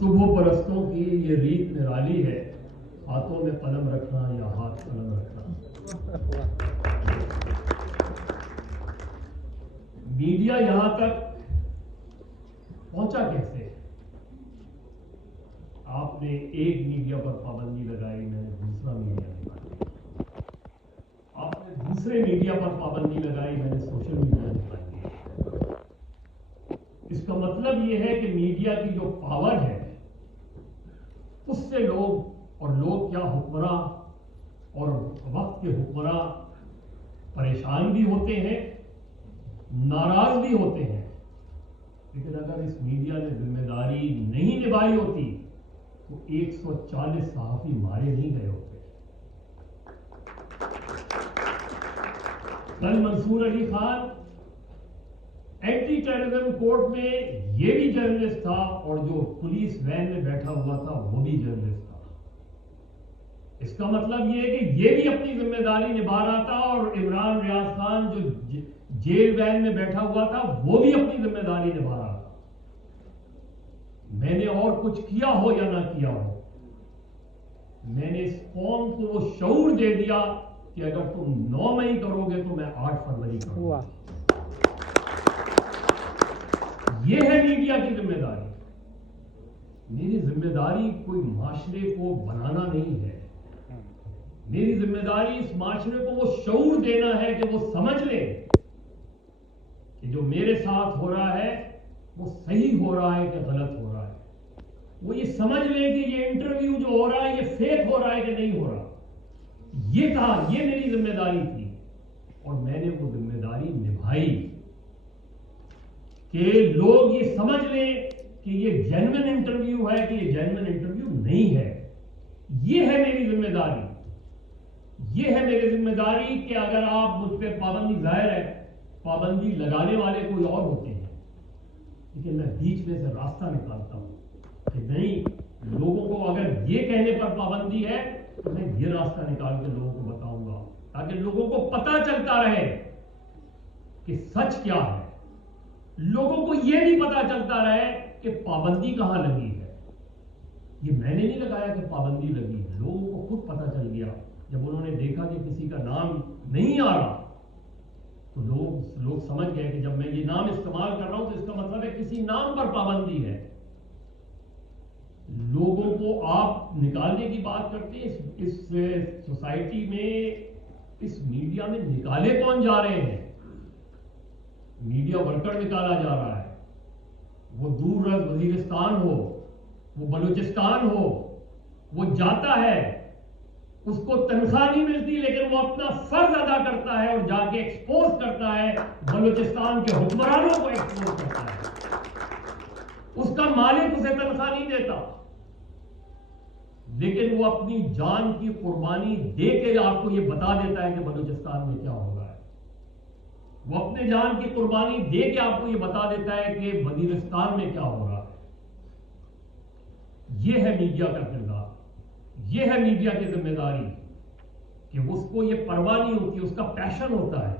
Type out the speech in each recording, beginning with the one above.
منصوبوں پرستوں کی یہ ریت نرالی ہے، ہاتھوں میں قلم رکھنا یا ہاتھ قلم رکھنا۔ میڈیا یہاں تک پہنچا کیسے؟ آپ نے ایک میڈیا پر پابندی لگائی، میں نے دوسرا میڈیا لگایا، آپ نے دوسرے میڈیا پر پابندی لگائی، میں نے سوشل میڈیا لگائی۔ اس کا مطلب یہ ہے کہ میڈیا کی جو پاور ہے اس سے لوگ کیا حکمراں اور وقت کے حکمراں پریشان بھی ہوتے ہیں، ناراض بھی ہوتے ہیں، لیکن اگر اس میڈیا نے ذمہ داری نہیں نبھائی ہوتی تو 140 صحافی مارے نہیں گئے ہوتے۔ کل منصور Ali Khan anti terrorism court میں یہ بھی جرنلسٹ تھا، اور جو پولیس وین میں بیٹھا ہوا تھا وہ بھی جرنلسٹ تھا۔ اس کا مطلب یہ ہے کہ یہ بھی اپنی ذمہ داری نبھا رہا تھا، اور عمران ریاض خان جو جیل وین میں بیٹھا ہوا تھا وہ بھی اپنی ذمہ داری نبھا رہا تھا۔ میں نے اور کچھ کیا ہو یا نہ کیا ہو، میں نے اس قوم کو وہ شعور دے دیا کہ اگر تم 9 مئی کرو گے تو میں 8 فروری کروں گا۔ یہ ہے میڈیا کی ذمہ داری۔ میری ذمہ داری کوئی معاشرے کو بنانا نہیں ہے، میری ذمہ داری اس معاشرے کو وہ شعور دینا ہے کہ وہ سمجھ لے کہ جو میرے ساتھ ہو رہا ہے وہ صحیح ہو رہا ہے کہ غلط ہو رہا ہے۔ وہ یہ سمجھ لے کہ یہ انٹرویو جو ہو رہا ہے یہ فیک ہو رہا ہے کہ نہیں ہو رہا۔ یہ تھا، یہ میری ذمہ داری تھی، اور میں نے وہ ذمہ داری نبھائی کہ لوگ یہ سمجھ لیں کہ یہ جینوئن انٹرویو ہے کہ یہ جینوئن انٹرویو نہیں ہے۔ یہ ہے میری ذمہ داری، یہ ہے میری ذمہ داری کہ اگر آپ مجھ پہ پابندی، ظاہر ہے پابندی لگانے والے کوئی اور ہوتے ہیں، لیکن میں بیچ میں سے راستہ نکالتا ہوں کہ نہیں، لوگوں کو اگر یہ کہنے پر پابندی ہے تو میں یہ راستہ نکال کے لوگوں کو بتاؤں گا، تاکہ لوگوں کو پتہ چلتا رہے کہ سچ کیا ہے، لوگوں کو یہ بھی پتہ چلتا رہے کہ پابندی کہاں لگی ہے۔ یہ میں نے نہیں لگایا کہ پابندی لگی، لوگوں کو خود پتہ چل گیا جب انہوں نے دیکھا کہ کسی کا نام نہیں آ رہا، تو لوگ سمجھ گئے کہ جب میں یہ نام استعمال کر رہا ہوں تو اس کا مطلب ہے کسی نام پر پابندی ہے۔ لوگوں کو آپ نکالنے کی بات کرتے ہیں، اس سوسائٹی میں، اس میڈیا میں نکالے کون جا رہے ہیں؟ میڈیا ورکر نکالا جا رہا ہے، وہ دور رز وزیرستان ہو، وہ بلوچستان ہو، وہ جاتا ہے، اس کو تنخواہ نہیں ملتی لیکن وہ اپنا فرض ادا کرتا ہے اور جا کے ایکسپوز کرتا ہے، بلوچستان کے حکمرانوں کو ایکسپوز کرتا ہے۔ اس کا مالک اسے تنخواہ نہیں دیتا، لیکن وہ اپنی جان کی قربانی دے کے آپ کو یہ بتا دیتا ہے کہ بلوچستان میں کیا ہو رہا ہے۔ وہ اپنے جان کی قربانی دے کے آپ کو یہ بتا دیتا ہے کہ وزیرستان میں کیا ہو رہا ہے۔ یہ ہے میڈیا کا کردار، یہ ہے میڈیا کی ذمہ داری کہ اس کو یہ پرواہ نہیں ہوتی، اس کا پیشن ہوتا ہے،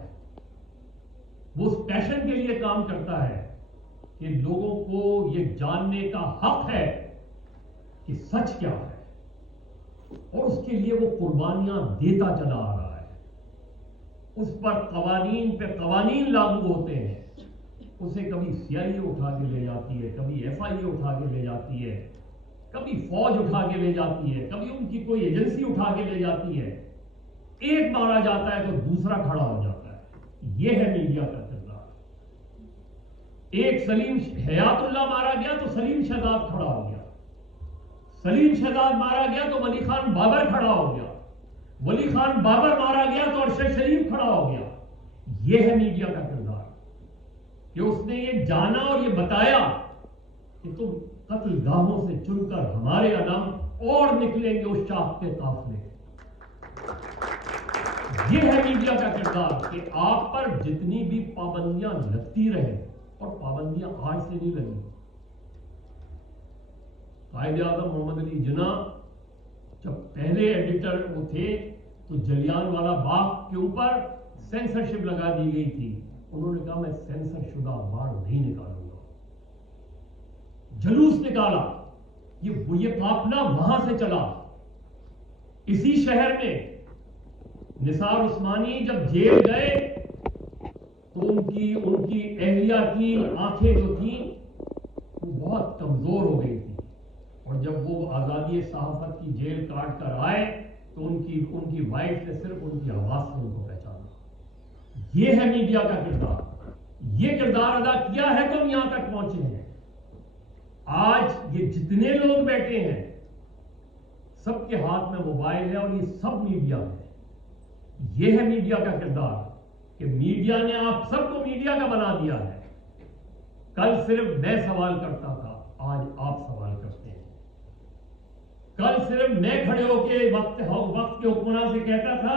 وہ اس پیشن کے لیے کام کرتا ہے کہ لوگوں کو یہ جاننے کا حق ہے کہ سچ کیا ہے، اور اس کے لیے وہ قربانیاں دیتا چلا آ رہا ہے۔ اس پر قوانین پہ قوانین لاگو ہوتے ہیں، اسے کبھی CIA اٹھا کے لے جاتی ہے، کبھی FIA اٹھا کے لے جاتی ہے، کبھی فوج اٹھا کے لے جاتی ہے، کبھی ان کی کوئی ایجنسی اٹھا کے لے جاتی ہے۔ ایک مارا جاتا ہے تو دوسرا کھڑا ہو جاتا ہے۔ یہ ہے میڈیا کا کردار۔ ایک سلیم حیات اللہ مارا گیا تو سلیم شہزاد کھڑا ہو گیا، سلیم شہزاد مارا گیا تو ولی خان بابر کھڑا ہو گیا، ولی خان بابر مارا گیا تو ارشد شریف کھڑا ہو گیا۔ یہ ہے میڈیا کا کردار کہ اس نے یہ جانا اور یہ بتایا کہ تم قتل گاہوں سے چن کر ہمارے علم اور نکلیں گے اس شاخ کے قافلے۔ یہ ہے میڈیا کا کردار کہ آپ پر جتنی بھی پابندیاں لگتی رہیں، اور پابندیاں آج سے نہیں لگی۔ قائد اعظم محمد علی جناح جب پہلے ایڈیٹر وہ تھے تو جلیان والا باغ کے اوپر سینسرشپ لگا دی گئی تھی، انہوں نے کہا میں سینسر شدہ اخبار نہیں نکالوں گا، جلوس نکالا، یہ قافلہ وہاں سے چلا. اسی شہر میں نثار عثمانی جب جیل گئے تو ان کی اہلیہ کی آنکھیں جو تھیں وہ بہت کمزور ہو گئی تھی, اور جب وہ آزادی صحافت کی جیل کاٹ کر آئے تو ان کی وائف نے صرف ان کی آواز سے ان کو پہچانا. یہ ہے میڈیا کا کردار. یہ کردار ادا کیا ہے تو ہم یہاں تک پہنچے ہیں. آج یہ جتنے لوگ بیٹھے ہیں سب کے ہاتھ میں موبائل ہے اور یہ سب میڈیا ہے. یہ ہے میڈیا کا کردار کہ میڈیا نے آپ سب کو میڈیا کا بنا دیا ہے. کل صرف میں سوال کرتا تھا, آج آپ سوال کرتے ہیں. کل صرف میں کھڑے ہو کے وقت کے حکمراں سے کہتا تھا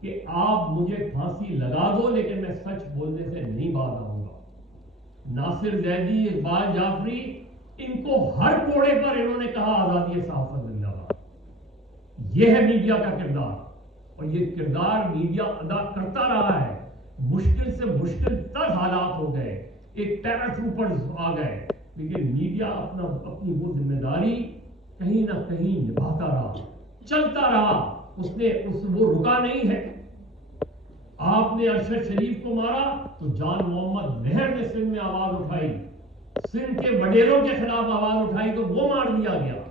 کہ آپ مجھے پھانسی لگا دو لیکن میں سچ بولنے سے نہیں باز آؤں گا. ناصر زیدی, اقبال جعفری, ان کو ہر کوڑے پر انہوں نے کہا آزادی صحافت زندہ باد. یہ ہے میڈیا کا کردار, اور یہ کردار میڈیا ادا کرتا رہا ہے. مشکل سے مشکل تر حالات ہو گئے, ایک پیراٹروپرز آ گئے, لیکن میڈیا اپنی وہ ذمہ داری کہیں نہ کہیں نبھاتا رہا, چلتا رہا. وہ رکا نہیں ہے. آپ نے ارشد شریف کو مارا تو جان محمد مہر نے سندھ میں آواز اٹھائی, سندھ کے وڈیروں کے خلاف آواز اٹھائی تو وہ مار دیا گیا.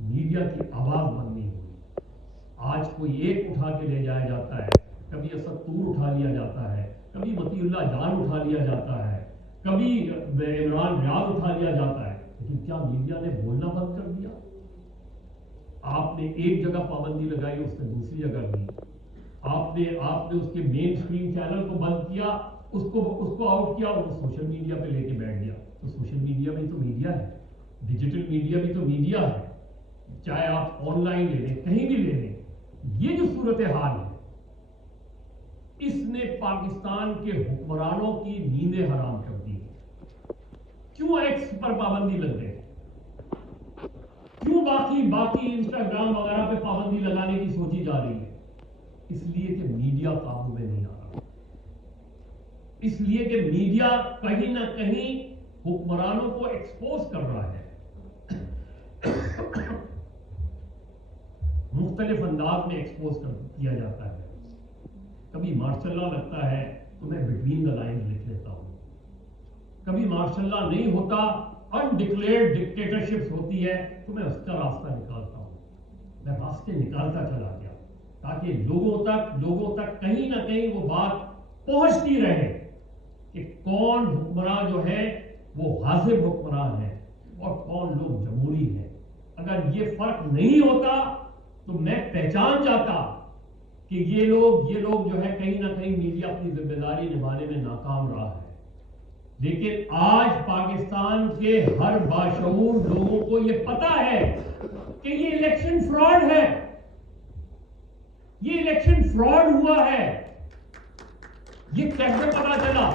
میڈیا کی آواز بند نہیں ہوئی. آج کوئی ایک اٹھا کے لے جایا جاتا ہے, کبھی اسد طور اٹھا لیا جاتا ہے, کبھی مطیع اللہ جان اٹھا لیا جاتا ہے, کبھی عمران ریاض اٹھا لیا جاتا ہے, لیکن کیا میڈیا نے بولنا بند کر دیا؟ آپ نے ایک جگہ پابندی لگائی, اس نے دوسری جگہ دی. آپ نے اس کے مین اسٹریم چینل کو بند کیا, اس کو آؤٹ کیا, اور وہ سوشل میڈیا پہ لے کے بیٹھ گیا. تو سوشل میڈیا بھی تو میڈیا ہے, ڈیجیٹل میڈیا بھی تو میڈیا ہے, چاہے آپ آن لائن لے لیں, کہیں بھی لے لیں. یہ جو صورتحال ہے اس نے پاکستان کے حکمرانوں کی نیندیں حرام کر دی. کیوں ایکس پر پابندی لگ گئی؟ کیوں باقی انسٹاگرام وغیرہ پہ پابندی لگانے کی سوچی جا رہی ہے؟ اس لیے کہ میڈیا قابو میں نہیں آ رہا. اس لیے کہ میڈیا کہیں نہ کہیں حکمرانوں کو ایکسپوز کر رہا ہے. مختلف انداز میں ایکسپوز کیا جاتا ہے. کبھی ماشاء اللہ لگتا ہے تو میں بٹوین دا لائنز لکھ لیتا ہوں. کبھی ماشاء اللہ نہیں ہوتا, انڈکلیئرڈ ڈکٹیٹرشپس ہوتی ہے تو میں اس کا راستہ نکالتا ہوں. میں راستے نکالتا چلا گیا تاکہ لوگوں تک کہیں نہ کہیں وہ بات پہنچتی رہے کہ کون حکمراں جو ہے وہ غاصب حکمراں ہے اور کون لوگ جمہوری ہیں. اگر یہ فرق نہیں ہوتا تو میں پہچان جاتا کہ یہ لوگ جو ہے کہیں نہ کہیں میڈیا اپنی ذمہ داری نبھانے میں ناکام رہا ہے. لیکن آج پاکستان کے ہر باشعور لوگوں کو یہ پتا ہے کہ یہ الیکشن فراڈ ہے. یہ الیکشن فراڈ ہوا ہے. یہ کیسے پتا چلا؟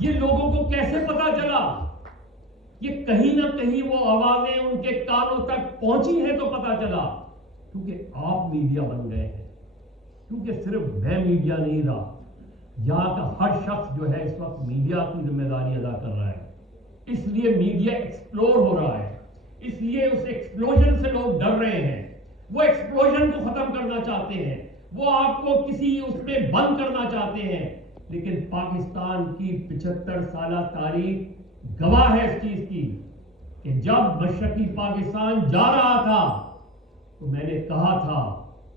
یہ لوگوں کو کیسے پتا چلا؟ یہ کہیں نہ کہیں وہ آوازیں ان کے کانوں تک پہنچی ہیں تو پتا چلا, کیونکہ آپ میڈیا بن گئے ہیں. کیونکہ صرف میں میڈیا نہیں رہا, یہاں کا ہر شخص جو ہے اس وقت میڈیا کی ذمہ داری ادا کر رہا ہے. اس لیے میڈیا ایکسپلور ہو رہا ہے. اس لیے اس ایکسپلوژن سے لوگ ڈر رہے ہیں. وہ ایکسپلوژن کو ختم کرنا چاہتے ہیں, وہ آپ کو کسی اس میں بند کرنا چاہتے ہیں. لیکن پاکستان کی 75 سالہ تاریخ گواہ ہے اس چیز کی کہ جب مشرقی پاکستان جا رہا تھا تو میں نے کہا تھا,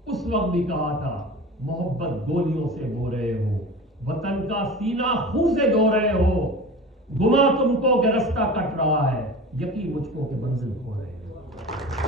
اس وقت بھی کہا تھا, محبت گولیوں سے بو رہے ہو, وطن کا سینہ خون سے دھو رہے ہو, گما تم کو کہ رستہ کٹ رہا ہے, یقین مجھ کو کہ منزل کھو رہے ہو.